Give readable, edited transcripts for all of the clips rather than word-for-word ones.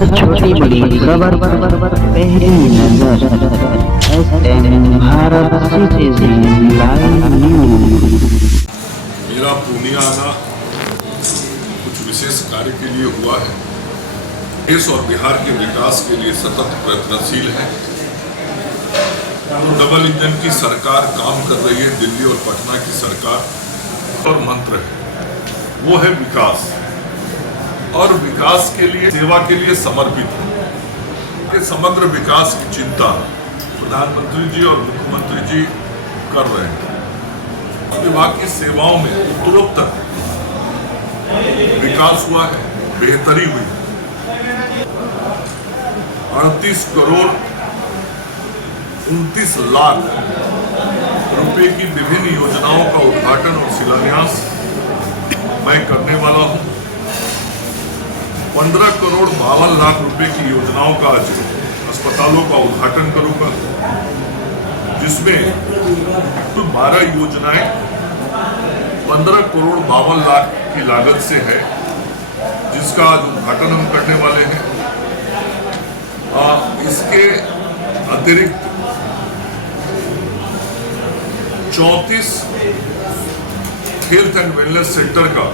हर छोटी बड़ी खबर पहली नजर भारत सिटीजन लाइव न्यूज। मेरा पूर्णिया आना कुछ विशेष कार्य के लिए हुआ है। देश और बिहार के विकास के लिए सतत प्रयत्नशील है। डबल इंजन की सरकार काम कर रही है। दिल्ली और पटना की सरकार और मंत्र है वो है विकास, और विकास के लिए सेवा के लिए समर्पित है। समग्र विकास की चिंता प्रधानमंत्री जी और मुख्यमंत्री जी कर रहे हैं। विभाग की सेवाओं में उत्तरोत्तर विकास हुआ है, बेहतरी हुई। 38 करोड़ 29 लाख रुपए की विभिन्न योजनाओं का उद्घाटन और शिलान्यास मैं करने वाला हूं। 15 करोड़ 52 लाख रुपए की योजनाओं का आज अस्पतालों का उद्घाटन करूंगा, जिसमें कुल 12 योजनाएं 15 करोड़ 52 लाख की लागत से है, जिसका आज उद्घाटन हम करने वाले हैं। इसके अतिरिक्त 34 हेल्थ एंड वेलनेस सेंटर का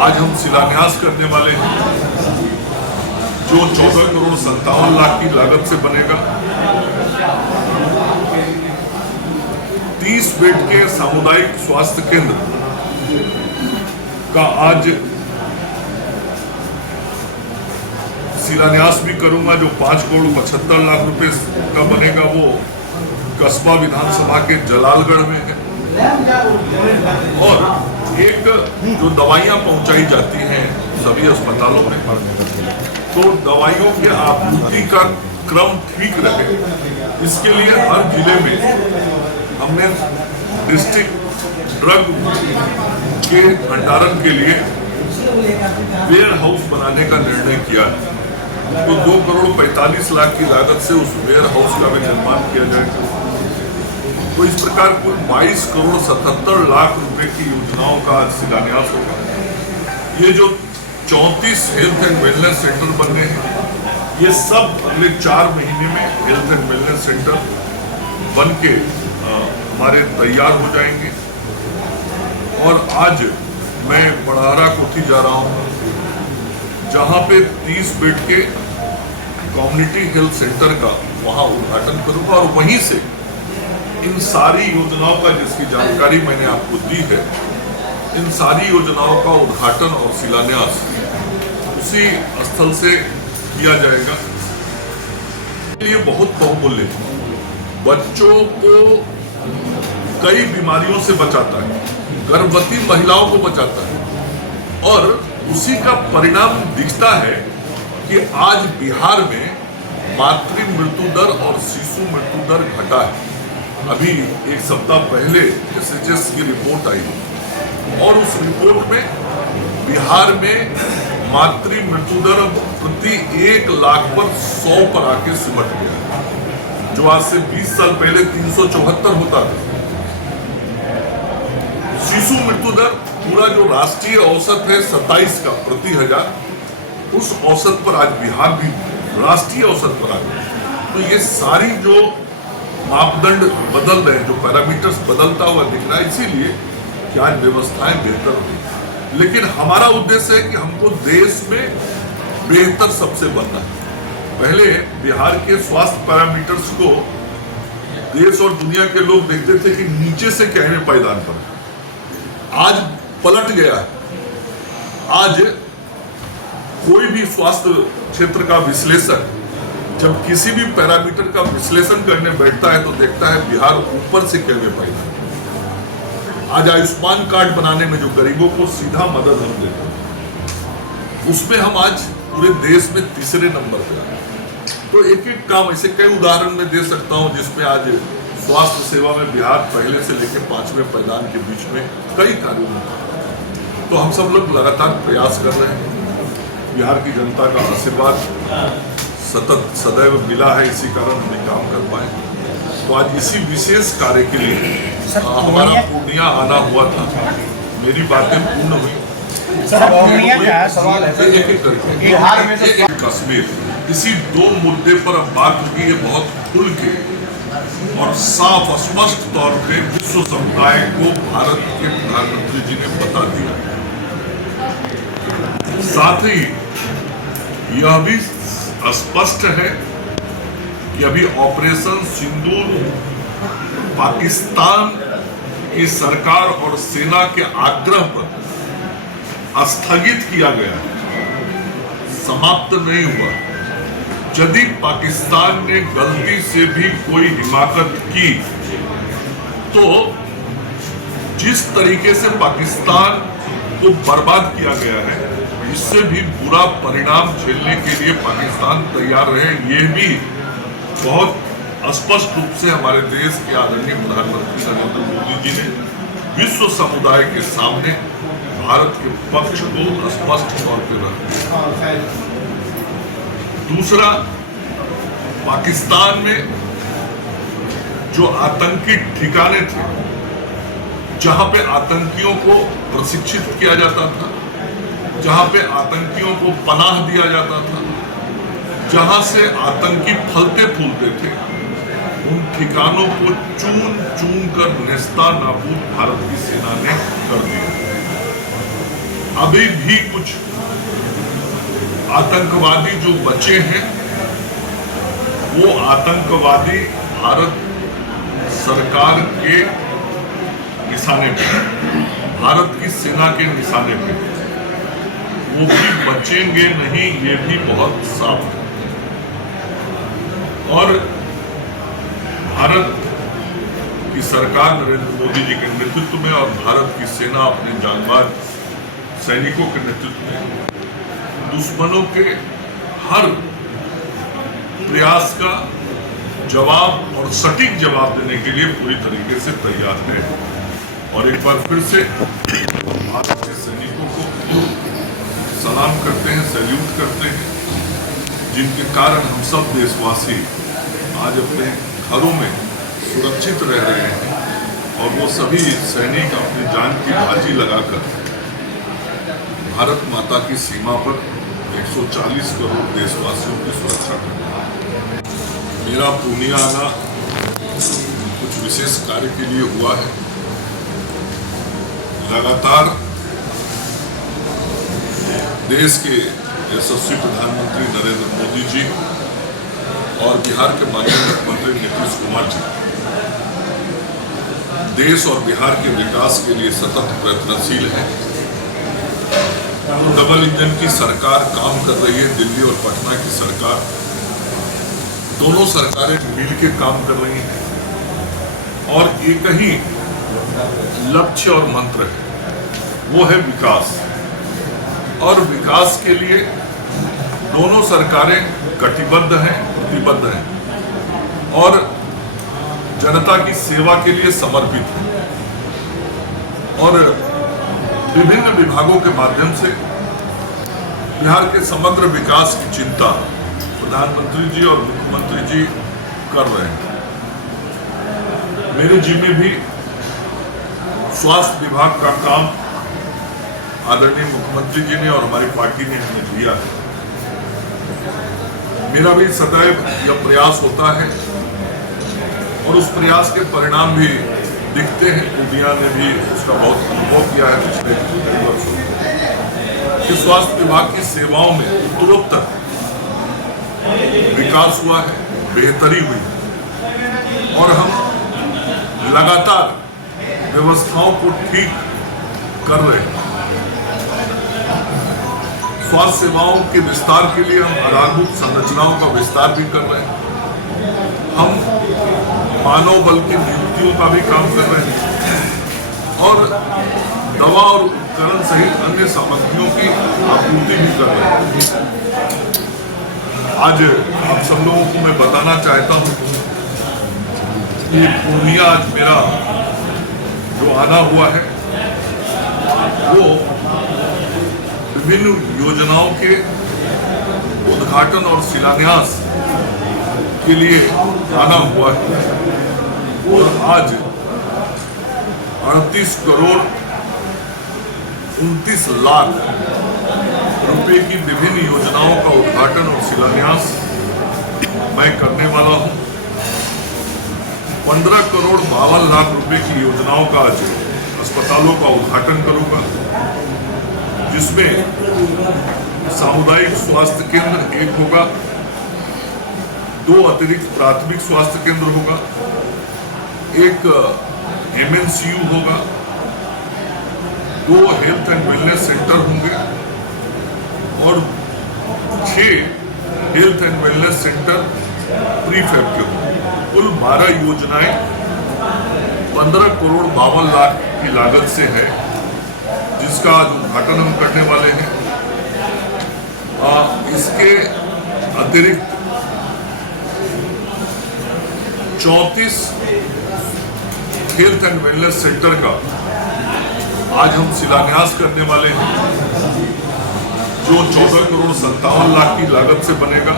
आज हम शिलान्यास करने वाले हैं, जो 14 करोड़ 57 लाख की लागत से बनेगा। 30 बेड के सामुदायिक स्वास्थ्य केंद्र का आज शिलान्यास भी करूंगा, जो 5 करोड़ 75 लाख रुपए का बनेगा। वो कस्बा विधानसभा के जलालगढ़ में है। और एक जो दवाइयां पहुंचाई जाती हैं सभी अस्पतालों में, तो दवाइयों के आपूर्ति का क्रम ठीक रहे, इसके लिए हर जिले में हमने डिस्ट्रिक्ट ड्रग के भंडारण के लिए वेयर हाउस बनाने का निर्णय किया है। तो 2 करोड़ 45 लाख की लागत से उस वेयर हाउस का भी निर्माण किया जाएगा। तो इस प्रकार कुल 22 करोड़ 77 लाख रुपए की योजनाओं का शिलान्यास होगा। ये जो 34 हेल्थ एंड वेलनेस सेंटर बनने हैं, ये सब अगले 4 महीने में हेल्थ एंड वेलनेस सेंटर बन के हमारे तैयार हो जाएंगे। और आज मैं बड़हरा कोठी जा रहा हूँ, जहाँ पे 30 बेड के कम्युनिटी हेल्थ सेंटर का वहाँ उद्घाटन करूँगा। और वहीं से इन सारी योजनाओं का, जिसकी जानकारी मैंने आपको दी है, इन सारी योजनाओं का उद्घाटन और शिलान्यास उसी स्थल से किया जाएगा। ये बहुत बहुमूल्य है, बच्चों को कई बीमारियों से बचाता है, गर्भवती महिलाओं को बचाता है। और उसी का परिणाम दिखता है कि आज बिहार में मातृ मृत्यु दर और शिशु मृत्यु दर घटा है। अभी एक सप्ताह पहले SHS की रिपोर्ट आई और उस रिपोर्ट में बिहार में मातृ मृत्यु दर प्रति 1 लाख पर 100 पर आके सिमट गया है, जो आज से 20 साल पहले 374 होता था। शिशु मृत्यु दर पूरा जो राष्ट्रीय औसत है 27 का प्रति 1000, उस औसत पर आज बिहार भी राष्ट्रीय औसत पर आ गया। तो ये सारी जो मापदंड बदल रहे हैं, जो पैरामीटर्स बदलता हुआ दिख रहा है, इसीलिए कि आज व्यवस्थाएं बेहतर हुई। लेकिन हमारा उद्देश्य है कि हमको देश में बेहतर सबसे बनना है। पहले बिहार के स्वास्थ्य पैरामीटर्स को देश और दुनिया के लोग देखते थे कि नीचे से कहने पायदान पर, आज पलट गया है। आज कोई भी स्वास्थ्य क्षेत्र का विश्लेषक जब किसी भी पैरामीटर का विश्लेषण करने बैठता है तो देखता है बिहार ऊपर से कहने पायदान। आज आयुष्मान कार्ड बनाने में जो गरीबों को सीधा मदद हम देते हैं, उसमें हम आज पूरे देश में 3रे नंबर पे आए। तो एक एक काम ऐसे कई उदाहरण में दे सकता हूं, जिसमें आज स्वास्थ्य सेवा में बिहार पहले से लेकर 5वें पायदान के बीच में कई कार्यों में। तो हम सब लोग लगातार प्रयास कर रहे हैं। बिहार की जनता का आशीर्वाद सतत सदैव मिला है, इसी कारण हमने काम कर पाए। तो आज इसी विशेष कार्य के लिए हमारा पूर्णिया आना हुआ था। मेरी बातें पूर्ण हुई। सवाल है सर। एक करके बिहार में तो कश्मीर, इसी दो मुद्दे पर अब बात होगी है बहुत खुल के और साफ स्पष्ट तौर पे विश्व समुदाय को भारत के प्रधानमंत्री जी ने बता दिया। साथ ही यह भी स्पष्ट है कि अभी ऑपरेशन सिंदूर पाकिस्तान की सरकार और सेना के आग्रह पर स्थगित किया गया है, समाप्त नहीं हुआ। यदि पाकिस्तान ने गलती से भी कोई हिमाकत की तो जिस तरीके से पाकिस्तान को बर्बाद किया गया है, इससे भी बुरा परिणाम झेलने के लिए पाकिस्तान तैयार रहे। ये भी बहुत स्पष्ट रूप से हमारे देश के आदरणीय प्रधानमंत्री नरेंद्र मोदी जी ने विश्व समुदाय के सामने भारत के पक्ष को स्पष्ट तौर पर रख दिया। दूसरा, पाकिस्तान में जो आतंकी ठिकाने थे, जहां पे आतंकियों को प्रशिक्षित किया जाता था, जहां पे आतंकियों को पनाह दिया जाता था, जहां से आतंकी फलते फूलते थे, उन ठिकानों को चून चून कर नेस्ता नाबूद भारत की सेना ने कर दिया। अभी भी कुछ आतंकवादी जो बचे हैं, वो आतंकवादी भारत सरकार के निशाने पे, भारत की सेना के निशाने पे, वो भी बचेंगे नहीं, ये भी बहुत साफ है। और भारत की सरकार नरेंद्र मोदी जी के नेतृत्व में और भारत की सेना अपने जांबाज सैनिकों के नेतृत्व में दुश्मनों के हर प्रयास का जवाब और सटीक जवाब देने के लिए पूरी तरीके से तैयार है। और एक बार फिर से भारत के सैनिकों को सलाम करते हैं, सैल्यूट करते हैं, जिनके कारण हम सब देशवासी आज अपने घरों में सुरक्षित रह रहे हैं। और वो सभी सैनिक अपनी जान की बाजी लगाकर भारत माता की सीमा पर 140 करोड़ देशवासियों की सुरक्षा कर रहे हैं। मेरा पूर्णिया आना कुछ विशेष कार्य के लिए हुआ है। लगातार देश के यशस्वी प्रधानमंत्री नरेंद्र मोदी जी और बिहार के माननीय मुख्यमंत्री नीतीश कुमार जी देश और बिहार के विकास के लिए सतत प्रयत्नशील हैं। डबल इंजन की सरकार काम कर रही है, दिल्ली और पटना की सरकार, दोनों सरकारें मिलकर काम कर रही हैं और एक ही लक्ष्य और मंत्र है, वो है विकास। और विकास के लिए दोनों सरकारें कटिबद्ध हैं, प्रतिबद्ध हैं और जनता की सेवा के लिए समर्पित हैं। और विभिन्न विभागों के माध्यम से बिहार के समग्र विकास की चिंता प्रधानमंत्री जी और मुख्यमंत्री जी कर रहे हैं। मेरे जिम्मे भी स्वास्थ्य विभाग का काम आदरणीय मुख्यमंत्री जी ने और हमारी पार्टी ने हमें दिया है। मेरा भी सदैव यह प्रयास होता है और उस प्रयास के परिणाम भी दिखते हैं। दुनिया ने भी उसका बहुत अनुभव किया है पिछले कई वर्षों कि स्वास्थ्य विभाग की सेवाओं में उत्तरोत्तर विकास हुआ है, बेहतरी हुई है और हम लगातार व्यवस्थाओं को ठीक कर रहे हैं। स्वास्थ्य सेवाओं के विस्तार के लिए हम आधारभूत संरचनाओं का विस्तार भी कर रहे हैं। हम मानव बल की नियुक्तियों का भी काम कर रहे हैं और दवा और उपकरण सहित अन्य सामग्रियों की आपूर्ति भी कर रहे हैं। आज आप सब लोगों को मैं बताना चाहता हूं कि पूर्णिया आज मेरा जो आना हुआ है वो विभिन्न योजनाओं के उद्घाटन और शिलान्यास के लिए आना हुआ है। और आज 38 करोड़ 29 लाख रुपए की विभिन्न योजनाओं का उद्घाटन और शिलान्यास मैं करने वाला हूं। 15 करोड़ 52 लाख रुपए की योजनाओं का आज अस्पतालों का उद्घाटन करूंगा, जिसमें सामुदायिक स्वास्थ्य केंद्र एक होगा, 2 अतिरिक्त प्राथमिक स्वास्थ्य केंद्र होगा, एक MNCU होगा, 2 हेल्थ एंड वेलनेस सेंटर होंगे और 6 health and wellness centre prefab के होंगे। कुल 12 योजनाएं 15 करोड़ 52 लाख की लागत से है, जिसका आज उद्घाटन हम करने वाले हैं। इसके अतिरिक्त 34 हेल्थ एंड वेलनेस सेंटर का आज हम शिलान्यास करने वाले हैं, जो 14 करोड़ 57 लाख की लागत से बनेगा।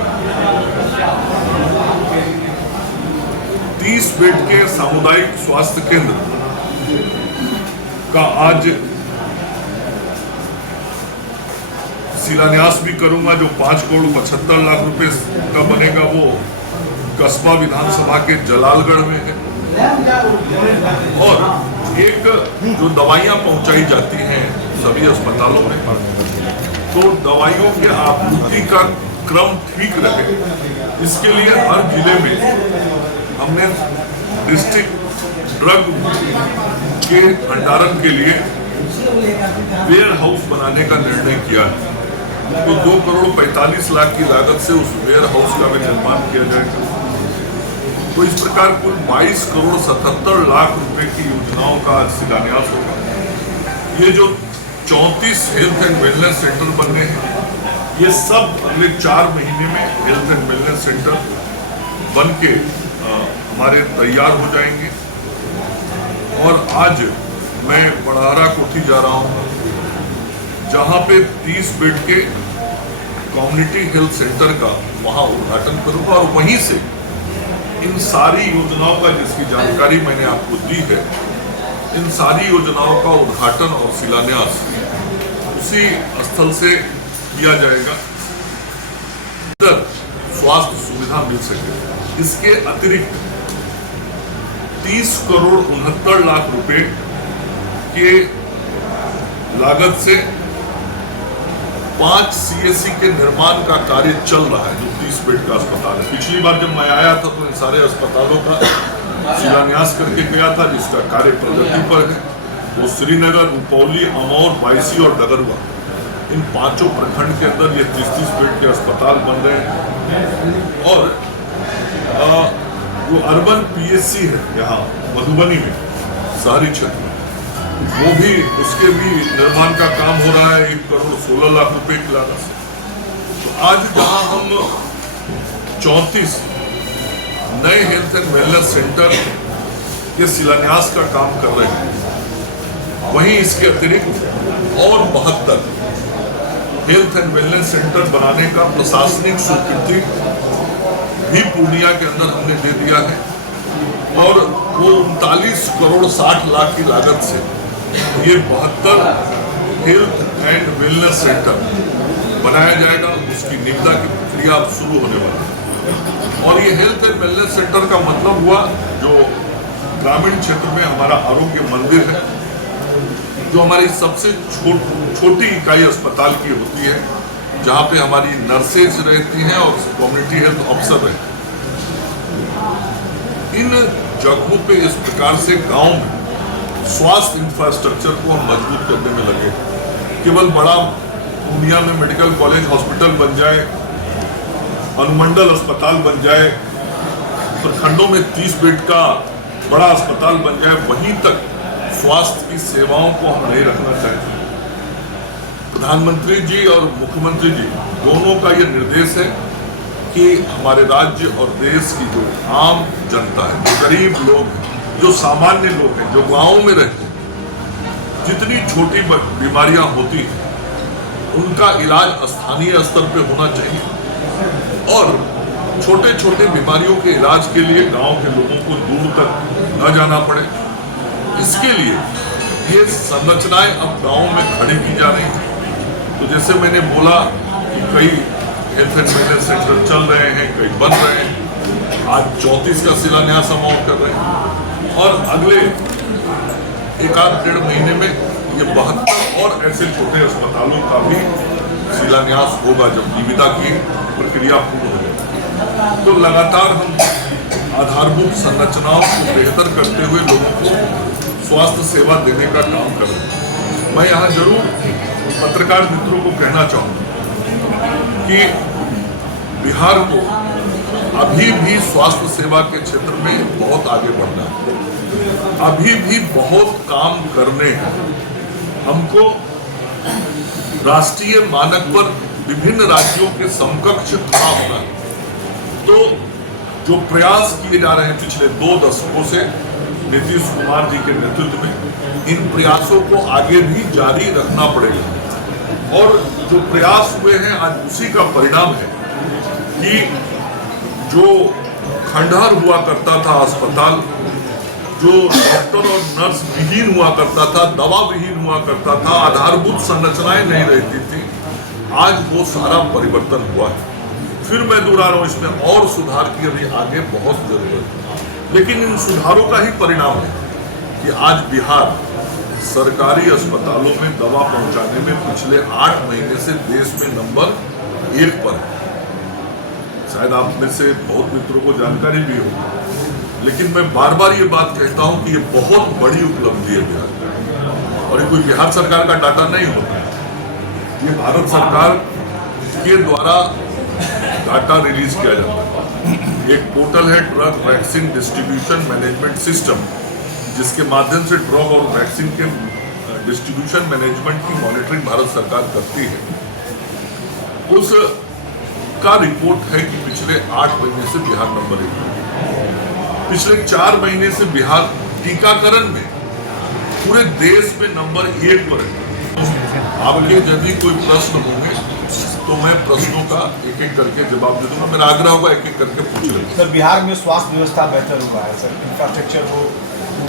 30 बेड के सामुदायिक स्वास्थ्य केंद्र का आज शिलान्यास भी करूंगा, जो 5 करोड़ 75 लाख रुपए का बनेगा। वो कस्बा विधानसभा के जलालगढ़ में है। और एक जो दवाइयां पहुंचाई जाती हैं सभी अस्पतालों में, तो दवाइयों के आपूर्ति का क्रम ठीक रहे, इसके लिए हर जिले में हमने डिस्ट्रिक्ट ड्रग के भंडारण के लिए वेयर हाउस बनाने का निर्णय किया है। तो 2 करोड़ 45 लाख की लागत से उस वेयर हाउस का भी निर्माण किया जाएगा। तो इस प्रकार कुल 22 करोड़ 77 लाख रुपए की योजनाओं का शिलान्यास होगा। ये जो 34 हेल्थ एंड वेलनेस सेंटर बनने हैं, ये सब अगले 4 महीने में हेल्थ एंड वेलनेस सेंटर बन के हमारे तैयार हो जाएंगे। और आज मैं बड़ारा कोठी जा रहा हूँ, जहाँ पे 30 बेड के कम्युनिटी हेल्थ सेंटर का वहाँ उद्घाटन करूँगा और वहीं से इन सारी योजनाओं का, जिसकी जानकारी मैंने आपको दी है, इन सारी योजनाओं का उद्घाटन और शिलान्यास उसी स्थल से किया जाएगा, इधर स्वास्थ्य सुविधा मिल सके। इसके अतिरिक्त 30 करोड़ 69 लाख रुपए के लागत से 5 CSC के निर्माण का कार्य चल रहा है, जो 30 बेड का अस्पताल है। पिछली बार जब मैं आया था तो इन सारे अस्पतालों का शिलान्यास करके गया था, जिसका कार्य प्रगति पर है। वो श्रीनगर, रुपौली, अमौर, बायसी और डगरुआ, इन 5 प्रखंड के अंदर ये 30 बेड के अस्पताल बन रहे हैं। और जो अर्बन PSC है यहाँ मधुबनी में, शहरी क्षेत्र में, वो भी, उसके भी निर्माण का काम हो रहा है 1 करोड़ 16 लाख रुपए की लागत से। तो आज जहां हम 34 नए हेल्थ एंड वेलनेस सेंटर के शिलान्यास का काम कर रहे हैं, वहीं इसके अतिरिक्त और 72 हेल्थ एंड वेलनेस सेंटर बनाने का प्रशासनिक स्वीकृति भी पूर्णिया के अंदर हमने दे दिया है। और वो 39 करोड़ 60 लाख की लागत से ये 72 हेल्थ एंड वेलनेस सेंटर बनाया जाएगा। उसकी निविदा की प्रक्रिया अब शुरू होने वाली है। और ये हेल्थ एंड वेलनेस सेंटर का मतलब हुआ, जो ग्रामीण क्षेत्र में हमारा आरोग्य मंदिर है, जो हमारी सबसे छोटी इकाई अस्पताल की होती है, जहाँ पे हमारी नर्सेज रहती हैं और कम्युनिटी हेल्थ ऑफिसर रहते हैं। इन जगहों पे इस प्रकार से गांव में स्वास्थ्य इंफ्रास्ट्रक्चर को हम मजबूत करने में लगे। केवल बड़ा पूर्णिया में मेडिकल कॉलेज हॉस्पिटल बन जाए, अनुमंडल अस्पताल बन जाए, प्रखंडों में 30 बेड का बड़ा अस्पताल बन जाए, वहीं तक स्वास्थ्य की सेवाओं को हम नहीं रखना चाहते। प्रधानमंत्री जी और मुख्यमंत्री जी दोनों का ये निर्देश है कि हमारे राज्य और देश की जो आम जनता है, जो गरीब लोग हैं, जो सामान्य लोग हैं, जो गाँव में रहते हैं, जितनी छोटी बीमारियां होती हैं, उनका इलाज स्थानीय स्तर पे होना चाहिए। और छोटे छोटे बीमारियों के इलाज के लिए गांव के लोगों को दूर तक न जाना पड़े, इसके लिए ये संरचनाएं अब गांव में खड़ी की जा रही हैं। तो जैसे मैंने बोला कि कई हेल्थ एंड वेलनेस सेंटर चल रहे हैं, कई बन रहे हैं। आज 34 का शिलान्यास हम और कर रहे हैं और अगले एक आध डेढ़ महीने में ये 72 और ऐसे छोटे अस्पतालों का भी शिलान्यास होगा जब निविदा की प्रक्रिया पूर्ण हो जाए। तो लगातार हम आधारभूत संरचनाओं को बेहतर करते हुए लोगों को स्वास्थ्य सेवा देने का काम कर रहे हैं। मैं यहाँ जरूर पत्रकार मित्रों को कहना चाहूँगा कि बिहार को अभी भी स्वास्थ्य सेवा के क्षेत्र में बहुत आगे बढ़ना है। अभी भी बहुत काम करने हैं। हमको राष्ट्रीय मानक पर विभिन्न राज्यों के समकक्ष खड़ा होना है। तो जो प्रयास किए जा रहे हैं पिछले 2 दशकों से नीतीश कुमार जी के नेतृत्व में, इन प्रयासों को आगे भी जारी रखना पड़ेगा। और जो प्रयास हुए हैं आज उसी का परिणाम है कि जो खंडहर हुआ करता था अस्पताल, जो डॉक्टर और नर्स विहीन हुआ करता था, दवा विहीन हुआ करता था, आधारभूत संरचनाएं नहीं रहती थी, आज वो सारा परिवर्तन हुआ है। फिर मैं दोहरा रहा हूँ, इसमें और सुधार की अभी आगे बहुत जरूरत है। लेकिन इन सुधारों का ही परिणाम है कि आज बिहार सरकारी अस्पतालों में दवा पहुंचाने में पिछले 8 महीने से देश में नंबर 1 पर है। शायद आप में से बहुत मित्रों को जानकारी भी होगी, लेकिन मैं बार बार ये बात कहता हूं कि ये बहुत बड़ी उपलब्धि है बिहार। और ये कोई बिहार सरकार का डाटा नहीं होता है, ये भारत सरकार के द्वारा डाटा रिलीज किया जाता है। एक पोर्टल है drug vaccine distribution management system, जिसके माध्यम से ड्रग और वैक्सीन के डिस्ट्रीब्यूशन मैनेजमेंट की मॉनिटरिंग भारत सरकार करती है। उस का रिपोर्ट है कि पिछले 8 महीने से बिहार नंबर 1 पर। पिछले 4 महीने से बिहार टीकाकरण में पूरे देश में नंबर 1 पर है। आपके यदि कोई प्रश्न होंगे तो मैं प्रश्नों का एक एक करके जवाब दे दूंगा। मेरा आग्रह होगा एक एक करके पूछ लेंगे। सर, बिहार में स्वास्थ्य व्यवस्था बेहतर हुआ है सर, इंफ्रास्ट्रक्चर वो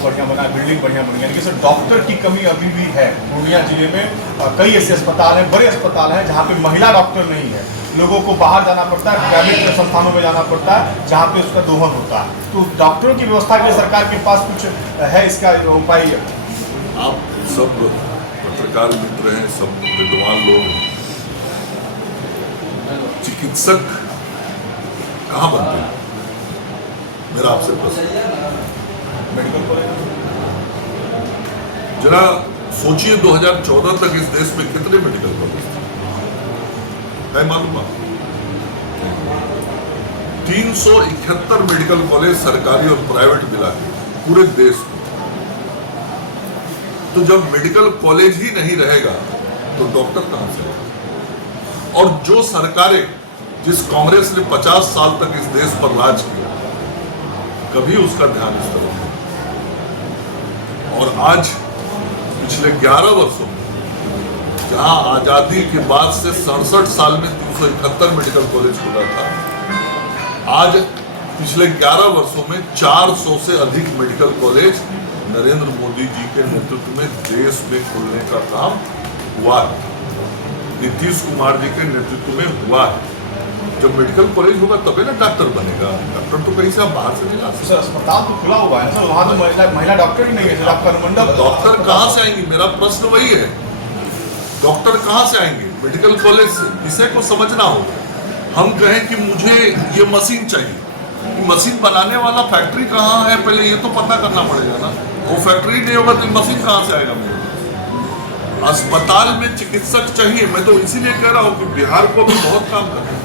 बढ़िया बना, बिल्डिंग बढ़िया बनी है, लेकिन सर डॉक्टर की कमी अभी भी है। पूर्णिया जिले में कई ऐसे अस्पताल हैं, बड़े अस्पताल हैं जहाँ पे महिला डॉक्टर नहीं है। लोगों को बाहर जाना पड़ता है, प्राइवेट संस्थानों में जाना पड़ता है जहाँ पे उसका दोहन होता है। तो डॉक्टरों की व्यवस्था के लिए सरकार के पास कुछ है इसका उपाय? आप सब पत्रकार मित्र हैं, सब विद्वान लोग हैं। चिकित्सक कहाँ बनते हैं? मेरा आपसे प्रश्न। मेडिकल कॉलेज जरा सोचिए 2014 तक इस देश में कितने मेडिकल कॉलेज थे? है मालूम आप? 371 मेडिकल कॉलेज सरकारी और प्राइवेट मिला के पूरे देश में। तो जब मेडिकल कॉलेज ही नहीं रहेगा तो डॉक्टर कहां से आएगा? और जो सरकारें, जिस कांग्रेस ने 50 साल तक इस देश पर राज किया, कभी उसका ध्यान इस तरह नहीं। और आज पिछले 11 वर्षों में जहां आजादी के बाद से 67 साल में 371 मेडिकल कॉलेज खुला था, आज पिछले 11 वर्षों में 400 से अधिक मेडिकल कॉलेज नरेंद्र मोदी जी के नेतृत्व में देश में खोलने का काम हुआ है। नीतीश कुमार जी के नेतृत्व में हुआ है। जब मेडिकल कॉलेज होगा तभी ना डॉक्टर बनेगा। डॉक्टर तो कहीं से आप बाहर से नहीं ला सकते। सर, अस्पताल तो खुला हुआ है सर, वहाँ तो महिला डॉक्टर ही नहीं है सर। आपका अनुमंडल डॉक्टर कहाँ से आएंगे? मेरा प्रश्न वही है, डॉक्टर कहाँ से आएंगे? मेडिकल कॉलेज से। इसे को समझना होगा। हम कहें कि मुझे ये मशीन चाहिए, मशीन बनाने वाला फैक्ट्री कहाँ है, पहले ये तो पता करना पड़ेगा ना। वो फैक्ट्री नहीं होगा तो मशीन कहाँ से आएगा मेरे? अस्पताल में चिकित्सक चाहिए। मैं तो इसीलिए कह रहा हूँ कि बिहार को भी बहुत काम करना है।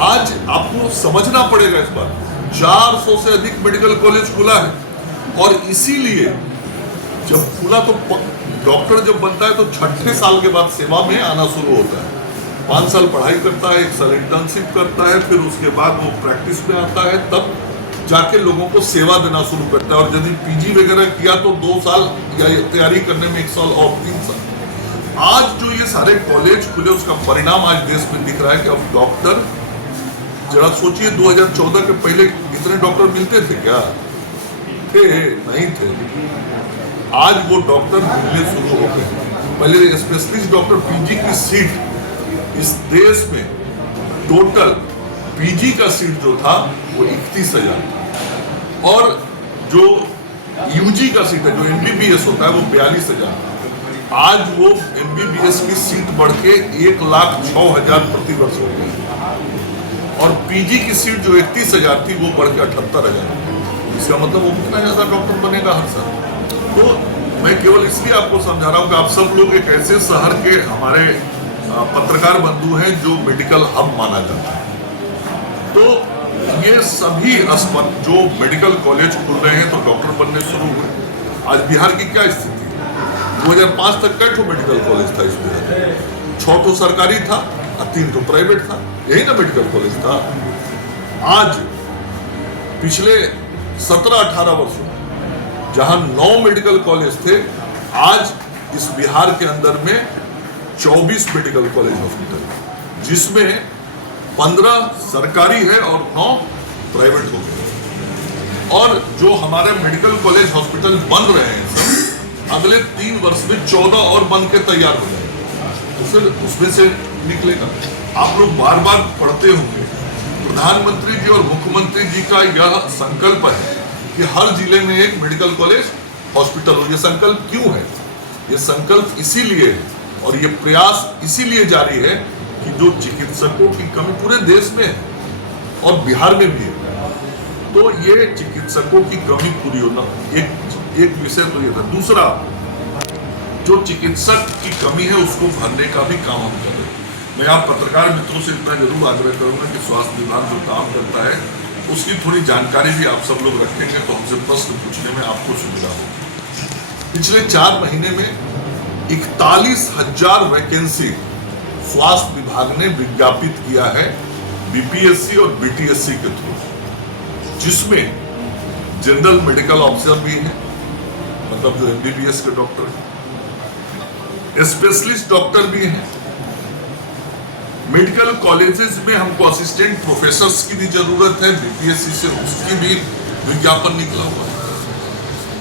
आज आपको समझना पड़ेगा इस बार 400 से अधिक मेडिकल कॉलेज खुला है। और इसीलिए जब खुला तो डॉक्टर जब बनता है तो 6ठे साल के बाद सेवा में आना शुरू होता है। 5 साल पढ़ाई करता है, 1 साल इंटर्नशिप करता है, फिर उसके बाद वो प्रैक्टिस में आता है, तब जाके लोगों को सेवा देना शुरू करता है। और यदि पीजी वगैरह किया तो 2 साल या तैयारी करने में 1 साल और 3 साल। आज जो ये सारे कॉलेज खुले उसका परिणाम आज देश में दिख रहा है कि अब डॉक्टर, जरा सोचिए 2014 के पहले इतने डॉक्टर मिलते थे क्या? थे नहीं थे। आज वो डॉक्टर मिलने शुरू हो गए। पहले स्पेशलिस्ट डॉक्टर पीजी की सीट इस देश में टोटल पीजी का सीट जो था वो 31,000 और जो यूजी का सीट है जो एमबीबीएस होता है वो 42,000। आज वो एमबीबीएस की सीट बढ़ के 1,06,000 प्रति वर्ष हो गई और पीजी की सीट जो 31,000 थी वो बढ़ के 78,000। इसका मतलब वो कितना ज्यादा डॉक्टर बनेगा हर साल। तो मैं केवल इसलिए आपको समझा रहा हूँ कि आप सब लोग एक ऐसे शहर के हमारे पत्रकार बंधु हैं जो मेडिकल हब माना जाता है। तो ये सभी अस्पताल जो मेडिकल कॉलेज खुल रहे हैं तो डॉक्टर बनने शुरू हुए। आज बिहार की क्या स्थिति है? 2005 तक कई मेडिकल कॉलेज था इस बिहार में, 6 तो सरकारी था और 3 तो प्राइवेट था, यही ना मेडिकल कॉलेज था। आज पिछले 17-18 वर्षों जहां 9 मेडिकल कॉलेज थे, आज इस बिहार के अंदर में 24 मेडिकल कॉलेज हॉस्पिटल, जिसमें 15 सरकारी है और 9 प्राइवेट हो गए। और जो हमारे मेडिकल कॉलेज हॉस्पिटल बन रहे हैं सब अगले 3 वर्ष में 14 और बन के तैयार हो जाएंगे, तो फिर उसमें से निकलेगा। आप लोग बार बार पढ़ते होंगे प्रधानमंत्री जी और मुख्यमंत्री जी का यह संकल्प है कि हर जिले में एक मेडिकल कॉलेज हॉस्पिटल हो। यह संकल्प क्यों है? यह संकल्प इसीलिए है और ये प्रयास इसीलिए जारी है कि जो चिकित्सकों की कमी पूरे देश में है और बिहार में भी है, तो ये चिकित्सकों की कमी पूरी होना एक विषय तो ये था। दूसरा, जो चिकित्सक की कमी है उसको भरने का भी काम हम कर रहे हैं। मैं आप पत्रकार मित्रों से इतना जरूर आग्रह करूंगा कि स्वास्थ्य विभाग जो काम करता है उसकी थोड़ी जानकारी भी आप सब लोग रखेंगे तो हमसे प्रश्न पूछने में आपको सुविधा होगी। पिछले 4 महीने में 41,000 वैकेंसी स्वास्थ्य विभाग ने विज्ञापित किया है बीपीएससी और बीटीएससी के थ्रू, जिसमें जनरल मेडिकल ऑफिसर भी है, मतलब जो एमबीबीएस के डॉक्टर हैं, स्पेशलिस्ट डॉक्टर भी हैं। मेडिकल कॉलेजेस में हमको असिस्टेंट प्रोफेसर्स की भी जरूरत है, बीपीएससी से उसकी भी विज्ञापन निकला हुआ है।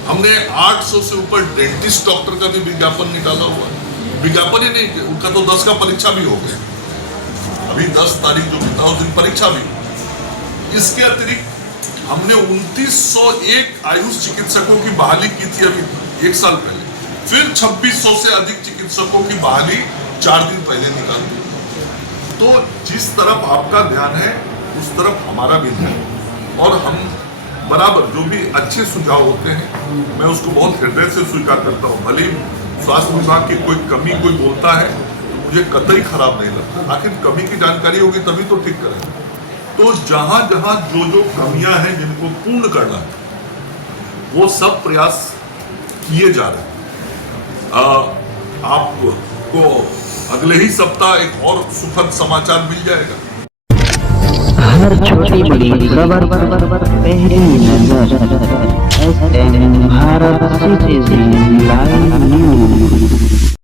हमने 800 से ऊपर डेंटिस्ट डॉक्टर का भी विज्ञापन निकाला हुआ है। विज्ञापन ही नहीं, उनका तो 10 का परीक्षा भी हो गया, अभी 10 तारीख जो बीता उस दिन परीक्षा भी। इसके अतिरिक्त हमने 2901 आयुष चिकित्सकों की बहाली की थी अभी 1 साल पहले, फिर 2600 से अधिक चिकित्सकों की बहाली 4 दिन पहले निकाल दी। तो जिस तरफ आपका ध्यान है उस तरफ हमारा भी ध्यान है और हम बराबर जो भी अच्छे सुझाव होते हैं मैं उसको बहुत हृदय से स्वीकार करता हूँ। भले ही स्वास्थ्य विभाग की कोई कमी कोई बोलता है तो मुझे कतई खराब नहीं लगता, आखिर कमी की जानकारी होगी तभी तो ठीक करेंगे। तो जहां जहां जो जो कमियां हैं जिनको पूर्ण करना है वो सब प्रयास किए जा रहे हैं। आपको अगले ही सप्ताह एक और सुखद समाचार मिल जाएगा। हर छोटी बड़ी खबर पहली नजर SM Bharat citizen live news.